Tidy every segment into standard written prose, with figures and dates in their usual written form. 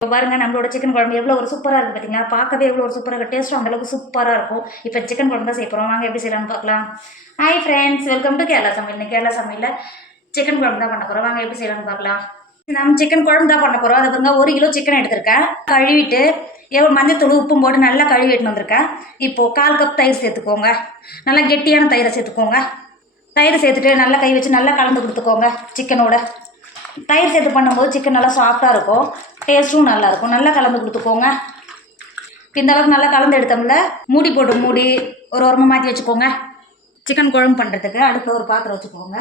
இப்போ பாருங்க நம்மளோட சிக்கன் குழம்பு எவ்வளோ ஒரு சூப்பராக இருக்குது பார்த்தீங்களா? பார்க்கவே எவ்வளோ ஒரு சூப்பராக இருக்குது, டேஸ்ட்டும் அந்தளவுக்கு சூப்பராக இருக்கும். இப்போ சிக்கன் குழம்பு தான் செய்ய போகிறோம், வாங்க எப்படி செய்யலாம்னு பார்க்கலாம். Hi friends, welcome to Kerala சமையல். கேரளா சமையலில் சிக்கன் குழம்பு தான் பண்ண போகிறோம், வாங்க எப்படி செய்யலாம்னு பார்க்கலாம். நம்ம சிக்கன் குழம்பு தான் பண்ண போகிறோம். அதை பாருங்க 1 கிலோ சிக்கன் எடுத்திருக்கேன். கழுவிட்டு எவ்வளோ மஞ்சத்தூள் உப்பும் போட்டு நல்லா கழுவி எடுத்துன்னு வந்திருக்கேன். இப்போது 1/4 கப் தயிர் சேர்த்துக்கோங்க. நல்லா கெட்டியான தயிரை சேர்த்துக்கோங்க. தயிர் சேர்த்துட்டு நல்லா கை வச்சு நல்லா கலந்து கொடுத்துக்கோங்க. சிக்கனோட தயிர் சேர்த்து பண்ணும்போது சிக்கன் நல்லா சாஃப்டாக இருக்கும், டேஸ்ட்டும் நல்லாயிருக்கும். நல்லா கலந்து கொடுத்துக்கோங்க. இந்த அளவுக்கு நல்லா கலந்து எடுத்தோம்ல, மூடி போட்டு மூடி ஒரு ஓரமாக மாற்றி வச்சுக்கோங்க. சிக்கன் குழம்பு பண்ணுறதுக்கு அடுப்பில் ஒரு பாத்திரம் வச்சுக்கோங்க.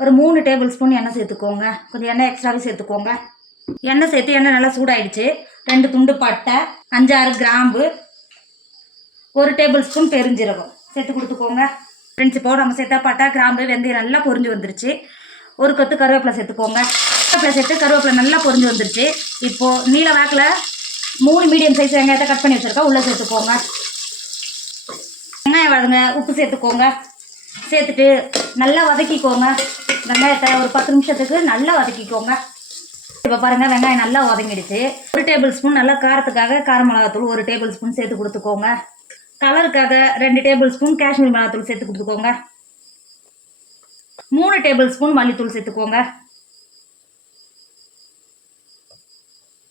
ஒரு 3 டேபிள் ஸ்பூன் எண்ணெய் சேர்த்துக்கோங்க. கொஞ்சம் எண்ணெய் எக்ஸ்ட்ராவே சேர்த்துக்கோங்க. எண்ணெய் சேர்த்து எண்ணெய் நல்லா சூடாயிடுச்சு. 2 துண்டு பட்டை, 5-6 கிராம்பு, 1 டேபிள் ஸ்பூன் பெருஞ்சீரகம் சேர்த்து கொடுத்துக்கோங்க. ஃப்ரெண்ட்ஸ், இப்போ நம்ம சேர்த்தா பட்டை கிராம்பு வெந்தயம் நல்லா பொரிஞ்சு வந்துருச்சு. ஒரு கொத்து கருவேப்பிலை சேர்த்துக்கோங்க. கருவேப்பிலை சேர்த்து கருவேப்பிலை நல்லா பொரிஞ்சு வந்துருச்சு. இப்போது நீல வாக்கில் 3 மீடியம் சைஸ் வெங்காயத்தை கட் பண்ணி வச்சுருக்கா, உள்ளே சேர்த்துக்கோங்க. வெங்காயம் வதங்க உப்பு சேர்த்துக்கோங்க. சேர்த்துட்டு நல்லா வதக்கிக்கோங்க. வெங்காயத்தை ஒரு 10 நிமிஷத்துக்கு நல்லா வதக்கிக்கோங்க. இப்போ பாருங்கள், வெங்காயம் நல்லா வதங்கிடுச்சு. 1 டேபிள் ஸ்பூன் நல்லா காரத்துக்காக கார மிளகாத்தூள் 1 டேபிள் ஸ்பூன் சேர்த்து கொடுத்துக்கோங்க. கலருக்காக 2 டேபிள் ஸ்பூன் காஷ்மீர் மிளகாத்தூள் சேர்த்து கொடுத்துக்கோங்க. 3 டேபிள் ஸ்பூன் மல்லித்தூள் சேர்த்துக்கோங்க.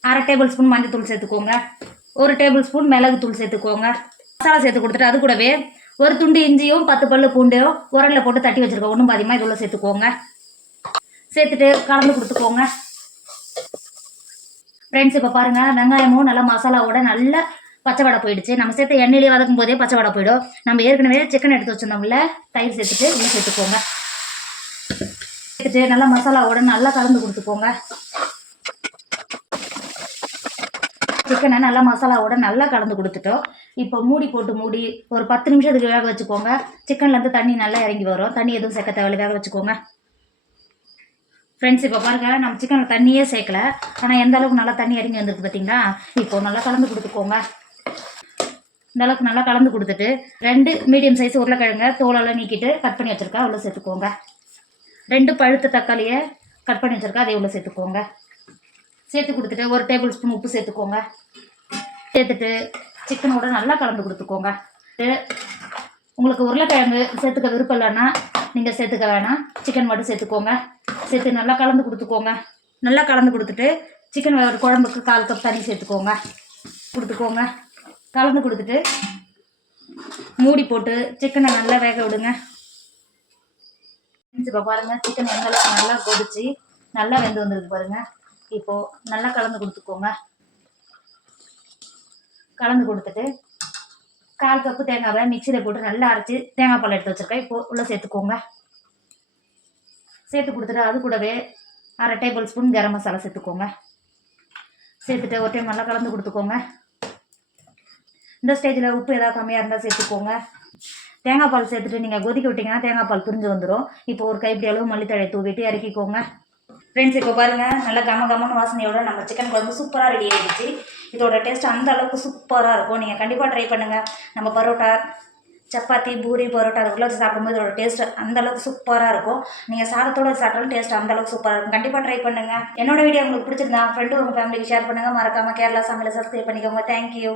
1/2 டேபிள் ஸ்பூன் மஞ்சத்தூள் சேர்த்துக்கோங்க. 1 டேபிள் ஸ்பூன் மிளகுத்தூள் சேர்த்துக்கோங்க. மசாலா சேர்த்து கொடுத்துட்டு அது கூடவே ஒரு துண்டு இஞ்சியும் 10 பல்லு பூண்டையும் உரலில் போட்டு தட்டி வச்சுருக்கோம், ஒன்றும் பாதியமாக இது உள்ள சேர்த்துக்கோங்க. சேர்த்துட்டு கலந்து கொடுத்துக்கோங்க. ஃப்ரெண்ட்ஸ், இப்போ பாருங்கள், வெங்காயமும் நல்லா மசாலாவோட நல்லா பச்சை வடை போயிடுச்சு. நம்ம சேர்த்து எண்ணெயிலே வதக்கும் போதே பச்சை வடை போயிடும். நம்ம ஏற்கனவே சிக்கன் எடுத்து வச்சுருந்தோம்ல, தயிர் சேர்த்துட்டு உள்ளே சேர்த்துக்கோங்க. சேர்த்துட்டு நல்லா மசாலாவோட நல்லா கலந்து கொடுத்துக்கோங்க. சிக்கனை நல்லா மசாலாவோட நல்லா கலந்து கொடுத்துட்டோம். இப்போ மூடி போட்டு மூடி ஒரு 10 நிமிஷத்துக்கு வேக வச்சுக்கோங்க. சிக்கன்லேருந்து தண்ணி நல்லா இறங்கி வரும். தண்ணி எதுவும் சேர்க்க தேவையில்லை, வேக வச்சுக்கோங்க. ஃப்ரெண்ட்ஸ், இப்போ பாருங்கள், நம்ம சிக்கனில் தண்ணியே சேர்க்கல, ஆனால் எந்த அளவுக்கு நல்லா தண்ணி இறங்கி வந்துருக்கு பார்த்தீங்களா? இப்போது நல்லா கலந்து கொடுத்துக்கோங்க. இந்த அளவுக்கு நல்லா கலந்து கொடுத்துட்டு 2 மீடியம் சைஸ் உருளைக்கிழங்க தோலெல்லாம் நீக்கிட்டு கட் பண்ணி வச்சுருக்கா, உள்ள சேர்த்துக்கோங்க. 2 பழுத்த தக்காளியை கட் பண்ணி வச்சுருக்கா, அதை உள்ள சேர்த்துக்கோங்க. சேர்த்து கொடுத்துட்டு 1 டேபிள் ஸ்பூன் உப்பு சேர்த்துக்கோங்க. சேர்த்துட்டு சிக்கனோட நல்லா கலந்து கொடுத்துக்கோங்க. உங்களுக்கு உருளைக்கிழங்கு சேர்த்துக்க விருப்பம் இல்லைன்னா நீங்கள் சேர்த்துக்க வேணாம், சிக்கன் மட்டும் சேர்த்துக்கோங்க. சேர்த்து நல்லா கலந்து கொடுத்துக்கோங்க. நல்லா கலந்து கொடுத்துட்டு சிக்கன் ஒரு குழம்புக்கு 1/4 கப் தண்ணி சேர்த்துக்கோங்க. கொடுத்துக்கோங்க. கலந்து கொடுத்துட்டு மூடி போட்டு சிக்கனை நல்லா வேக விடுங்க. இப்போ பாருங்கள், சிக்கன் எந்த அளவுக்கு நல்லா கொதிச்சு நல்லா வெந்து வந்துருக்கு பாருங்கள். இப்போது நல்லா கலந்து கொடுத்துக்கோங்க. கலந்து கொடுத்துட்டு 1/4 கப்பு தேங்காவை மிக்சியில் போட்டு நல்லா அரைச்சி தேங்காய் பால் எடுத்து வச்சுருக்கேன், இப்போது உள்ளே சேர்த்துக்கோங்க. சேர்த்து கொடுத்துட்டு அது கூடவே 1/2 டேபிள் ஸ்பூன் கரம் மசாலா சேர்த்துக்கோங்க. சேர்த்துட்டு ஒரு டைம் நல்லா கலந்து கொடுத்துக்கோங்க. இந்த ஸ்டேஜில் உப்பு ஏதாவது கம்மியாக இருந்தால் சேர்த்துக்கோங்க. தேங்காய் பால் சேர்த்துட்டு நீங்கள் கொதிக்க விட்டிங்கன்னா தேங்காய் பால் பிரிஞ்சு வந்துடும். இப்போ ஒரு கைப்பிடி அளவு மல்லித்தழை தூவிட்டு இறக்கிக்கோங்க. ஃப்ரெண்ட்ஸ், இப்போ பாருங்கள், நல்லா கமகமான வாசனையோட நம்ம சிக்கன் குழம்பு சூப்பராக ரெடி ஆகிடுச்சு. இதோட டேஸ்ட் அந்த அளவுக்கு சூப்பராக இருக்கும். நீங்கள் கண்டிப்பாக ட்ரை பண்ணுங்கள். நம்ம பரோட்டா, சப்பாத்தி, பூரி, பரோட்டா அதுக்குள்ளே வச்சு சாப்பிடும்போது இதோட டேஸ்ட் அந்த அளவுக்கு சூப்பராக இருக்கும். நீங்கள் சாதத்தோடு சாப்பிட்டாலும் டேஸ்ட் அந்த அளவுக்கு சூப்பராக இருக்கும். கண்டிப்பாக ட்ரை பண்ணுங்கள். என்னோட வீடியோ உங்களுக்கு பிடிச்சிருந்தா ஃப்ரெண்டு உங்கள் ஃபேமிலிக்கு ஷேர் பண்ணுங்கள். மறக்காமல் கேரளா சமையலை சப்ஸ்கிரைப் பண்ணிக்கோங்க. தேங்க்யூ.